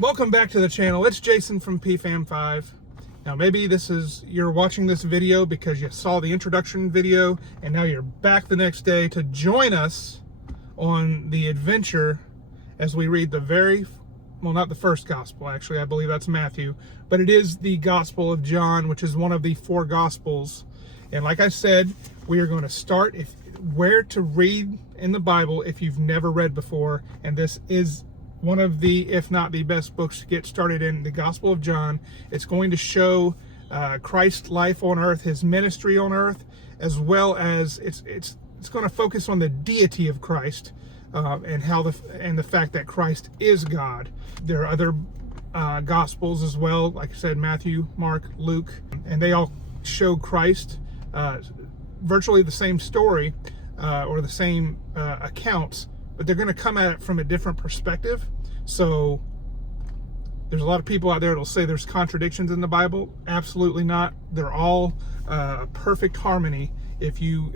Welcome back to the channel. It's Jason from PFAM5. Now maybe you're watching this video because you saw the introduction video and now you're back the next day to join us on the adventure as we read not the first gospel, actually, I believe that's Matthew, but it is the Gospel of John, which is one of the four gospels. And like I said, we are going to start where to read in the Bible if you've never read before, and this is one of the, if not the best books to get started in, the Gospel of John. It's going to show Christ's life on earth, his ministry on earth, as well as it's going to focus on the deity of Christ and the fact that Christ is God. There are other Gospels as well, like I said, Matthew, Mark, Luke, and they all show Christ, virtually the same story or the same accounts, but they're going to come at it from a different perspective. So there's a lot of people out there that'll say there's contradictions in the Bible. Absolutely not. They're all perfect harmony. If you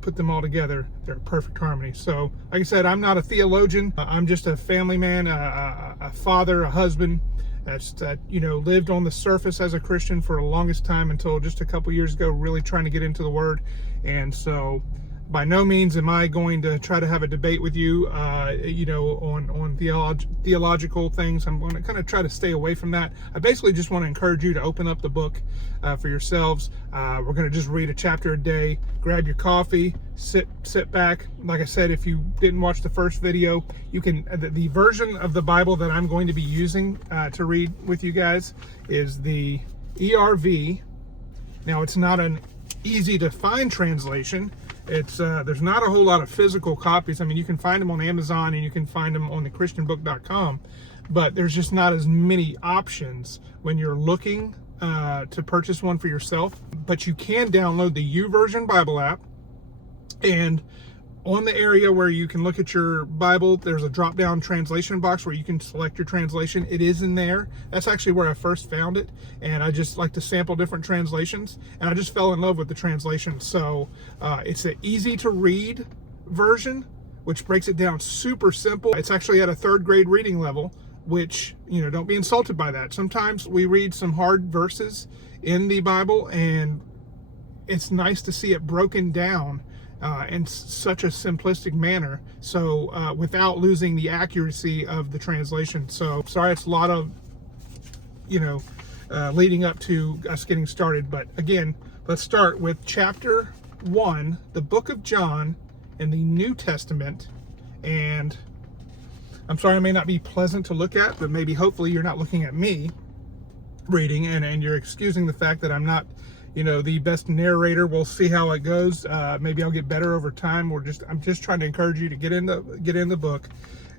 put them all together, they're perfect harmony. So like I said, I'm not a theologian. I'm just a family man, a father, a husband that lived on the surface as a Christian for the longest time until just a couple years ago, really trying to get into the Word. And so by no means am I going to try to have a debate with you, on theological things. I'm going to kind of try to stay away from that. I basically just want to encourage you to open up the book for yourselves. We're going to just read a chapter a day. Grab your coffee, sit back. Like I said, if you didn't watch the first video, you can. The version of the Bible that I'm going to be using to read with you guys is the ERV. Now, it's not an easy to find translation. It's there's not a whole lot of physical copies. I mean, you can find them on Amazon and you can find them on the christianbook.com, but there's just not as many options when you're looking to purchase one for yourself. But you can download the YouVersion Bible app, and on the area where you can look at your Bible, there's a drop-down translation box where you can select your translation. It is in there. That's actually where I first found it, and I just like to sample different translations, and I just fell in love with the translation. So it's an easy-to-read version, which breaks it down super simple. It's actually at a third grade reading level, which, don't be insulted by that. Sometimes we read some hard verses in the Bible, and it's nice to see it broken down in such a simplistic manner, so without losing the accuracy of the translation. So sorry, it's a lot of leading up to us getting started, but again, let's start with chapter 1, the book of John in the New Testament. And I'm sorry, I may not be pleasant to look at, but maybe hopefully you're not looking at me reading and you're excusing the fact that I'm not the best narrator. We'll see how it goes. Maybe I'll get better over time. I'm just trying to encourage you to get in the book.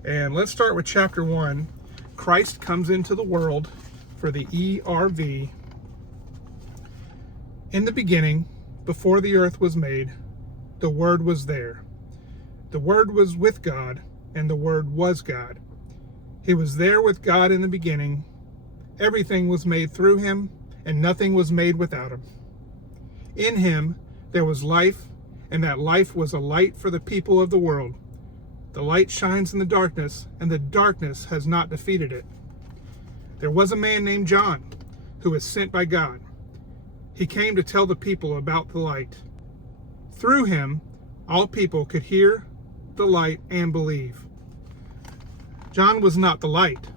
And let's start with chapter 1. Christ comes into the world for the ERV. In the beginning, before the earth was made, the Word was there. The Word was with God, and the Word was God. He was there with God in the beginning. Everything was made through him, and nothing was made without him. In him there was life, and that life was a light for the people of the world. The light shines in the darkness, and the darkness has not defeated it. There was a man named John, who was sent by God. He came to tell the people about the light. Through him, all people could hear the light and believe. John was not the light,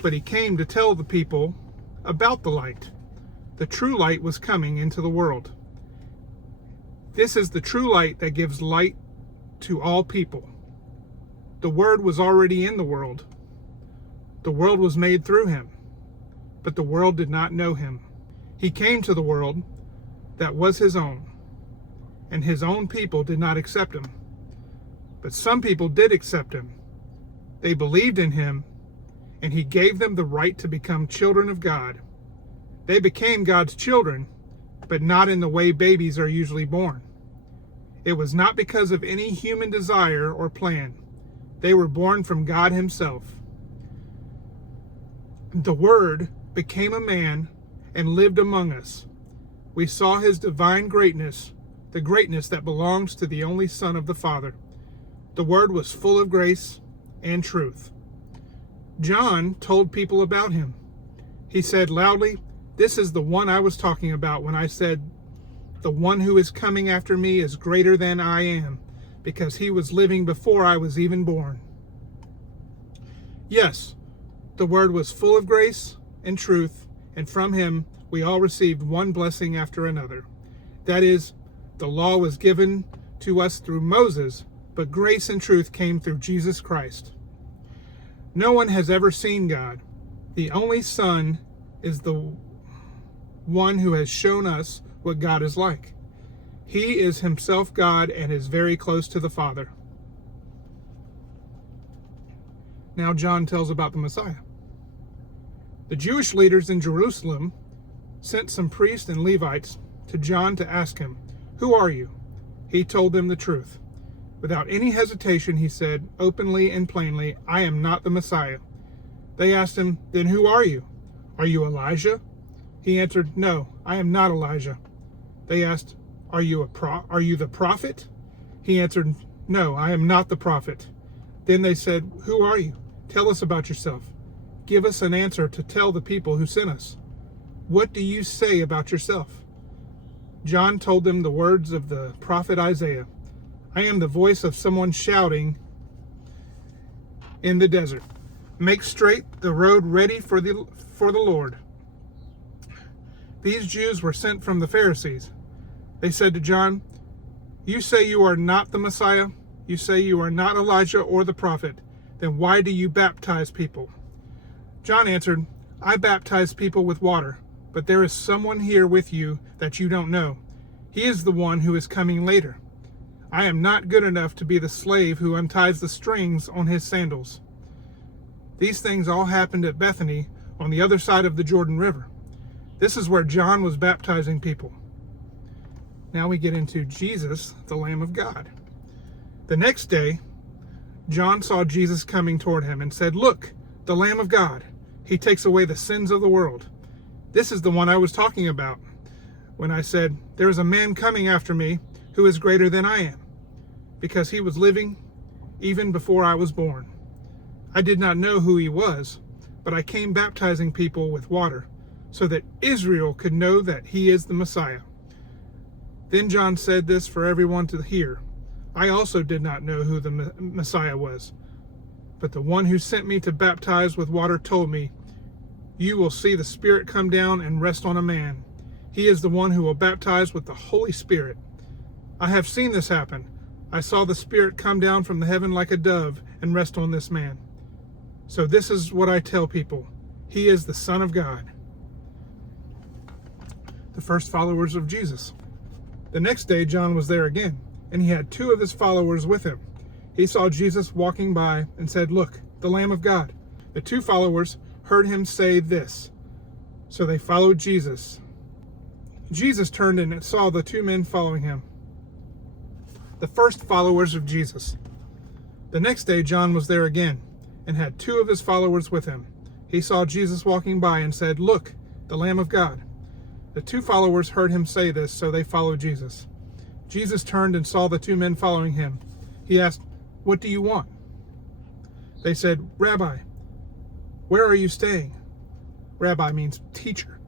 but he came to tell the people about the light. The true light was coming into the world. This is the true light that gives light to all people. The Word was already in the world. The world was made through him, but the world did not know him. He came to the world that was his own, and his own people did not accept him. But some people did accept him. They believed in him, and he gave them the right to become children of God. They became God's children, but not in the way babies are usually born. It was not because of any human desire or plan. They were born from God himself. The Word became a man and lived among us. We saw his divine greatness, the greatness that belongs to the only Son of the Father. The Word was full of grace and truth. John told people about him. He said loudly, "This is the one I was talking about when I said, 'The one who is coming after me is greater than I am,' because he was living before I was even born." Yes, the Word was full of grace and truth, and from him we all received one blessing after another. That is, the law was given to us through Moses, but grace and truth came through Jesus Christ. No one has ever seen God. The only Son is the one who has shown us what God is like. He is himself God and is very close to the Father. Now John tells about the Messiah. The Jewish leaders in Jerusalem sent some priests and Levites to John to ask him, "Who are you?" He told them the truth. Without any hesitation, he said, openly and plainly, "I am not the Messiah." They asked him, "Then who are you? Are you Elijah?" He answered, "No, I am not Elijah." They asked, Are you the prophet?" He answered, "No, I am not the prophet." Then they said, "Who are you? Tell us about yourself. Give us an answer to tell the people who sent us. What do you say about yourself?" John told them the words of the prophet Isaiah. "I am the voice of someone shouting in the desert, 'Make straight the road ready for the Lord.'" These Jews were sent from the Pharisees. They said to John, "You say you are not the Messiah. You say you are not Elijah or the prophet. Then why do you baptize people?" John answered, "I baptize people with water, but there is someone here with you that you don't know. He is the one who is coming later. I am not good enough to be the slave who unties the strings on his sandals." These things all happened at Bethany on the other side of the Jordan River. This is where John was baptizing people. Now we get into Jesus, the Lamb of God. The next day, John saw Jesus coming toward him and said, "Look, the Lamb of God. He takes away the sins of the world. This is the one I was talking about when I said, 'There is a man coming after me who is greater than I am,' because he was living even before I was born. I did not know who he was, but I came baptizing people with water, so that Israel could know that he is the Messiah." Then John said this for everyone to hear. "I also did not know who the Messiah was, but the one who sent me to baptize with water told me, 'You will see the Spirit come down and rest on a man. He is the one who will baptize with the Holy Spirit.' I have seen this happen. I saw the Spirit come down from the heaven like a dove and rest on this man. So this is what I tell people. He is the Son of God." The first followers of Jesus. The next day John was there again, and he had two of his followers with him. He saw Jesus walking by and said, "Look, the Lamb of God." The two followers heard him say this, so they followed Jesus. Jesus turned and saw the two men following him. The first followers of Jesus. The next day John was there again, and had two of his followers with him. He saw Jesus walking by and said, "Look, the Lamb of God." The two followers heard him say this, so they followed Jesus. Jesus turned and saw the two men following him. He asked, "What do you want?" They said, "Rabbi, where are you staying?" Rabbi means teacher.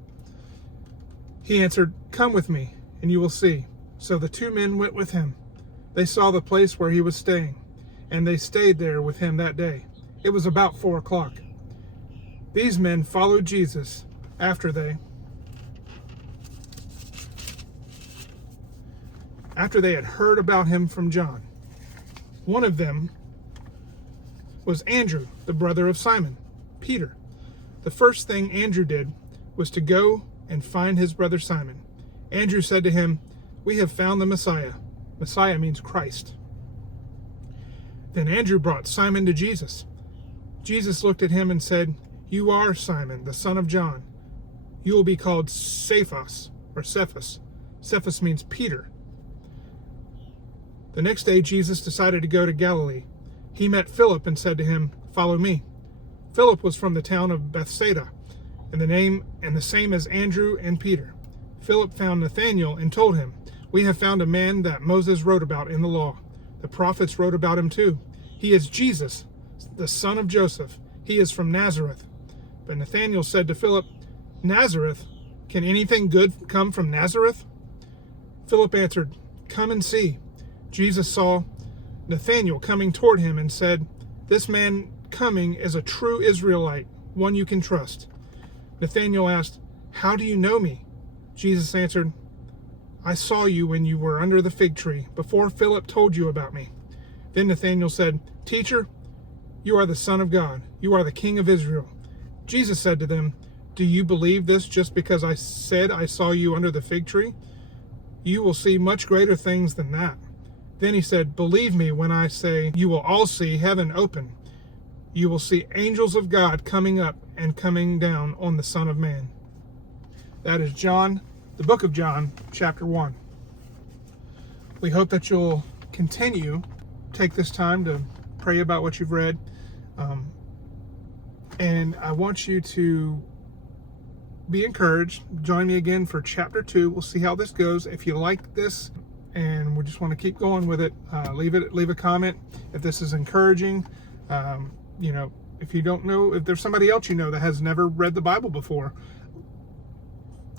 He answered, "Come with me, and you will see." So the two men went with him. They saw the place where he was staying, and they stayed there with him that day. It was about 4:00. These men followed Jesus after they had heard about him from John. One of them was Andrew, the brother of Simon, Peter. The first thing Andrew did was to go and find his brother Simon. Andrew said to him, "We have found the Messiah." Messiah means Christ. Then Andrew brought Simon to Jesus. Jesus looked at him and said, "You are Simon, the son of John. You will be called Cephas, or Cephas. Cephas means Peter. The next day Jesus decided to go to Galilee. He met Philip and said to him, "Follow me." Philip was from the town of Bethsaida, and the same as Andrew and Peter. Philip found Nathanael and told him, "We have found a man that Moses wrote about in the law. The prophets wrote about him too. He is Jesus, the son of Joseph. He is from Nazareth. But Nathanael said to Philip, Nazareth? Can anything good come from Nazareth? Philip answered, Come and see. Jesus saw Nathanael coming toward him and said, This man coming is a true Israelite, one you can trust. Nathanael asked, How do you know me? Jesus answered, I saw you when you were under the fig tree, before Philip told you about me. Then Nathanael said, Teacher, you are the Son of God. You are the King of Israel. Jesus said to them, Do you believe this just because I said I saw you under the fig tree? You will see much greater things than that. Then he said, Believe me when I say you will all see heaven open. You will see angels of God coming up and coming down on the Son of Man. That is John, the book of John, chapter 1. We hope that you'll continue, take this time to pray about what you've read. And I want you to be encouraged. Join me again for chapter 2. We'll see how this goes. If you like this and we just want to keep going with it, leave a comment if this is encouraging. If you don't know, if there's somebody else you know that has never read the Bible before,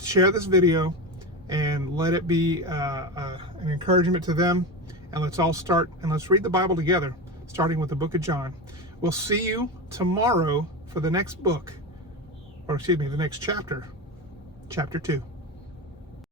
share this video and let it be an encouragement to them. And let's all start and let's read the Bible together, starting with the book of John. We'll see you tomorrow for the next book, or excuse me, the next chapter, chapter 2.